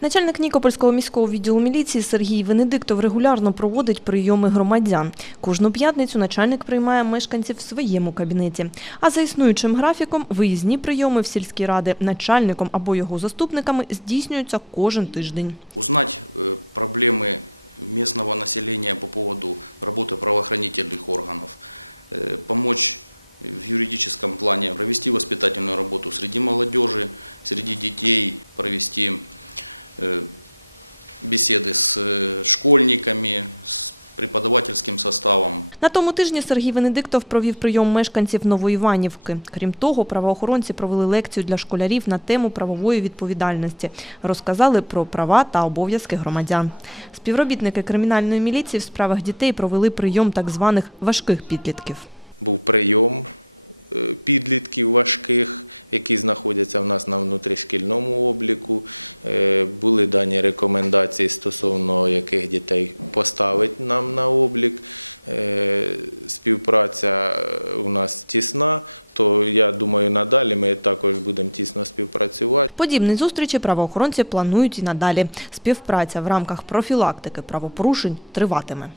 Начальник Нікопольського міського відділу міліції Сергій Венедиктов регулярно проводить прийоми громадян. Кожну п'ятницю начальник приймає мешканців в своєму кабінеті. А за існуючим графіком виїзні прийоми в сільські ради начальником або його заступниками здійснюються кожен тиждень. На тому тижні Сергій Венедиктов провів прийом мешканців Новоіванівки. Крім того, правоохоронці провели лекцію для школярів на тему правової відповідальності. Розказали про права та обов'язки громадян. Співробітники кримінальної міліції в справах дітей провели прийом так званих важких підлітків. Подібні зустрічі правоохоронці планують і надалі. Співпраця в рамках профілактики правопорушень триватиме.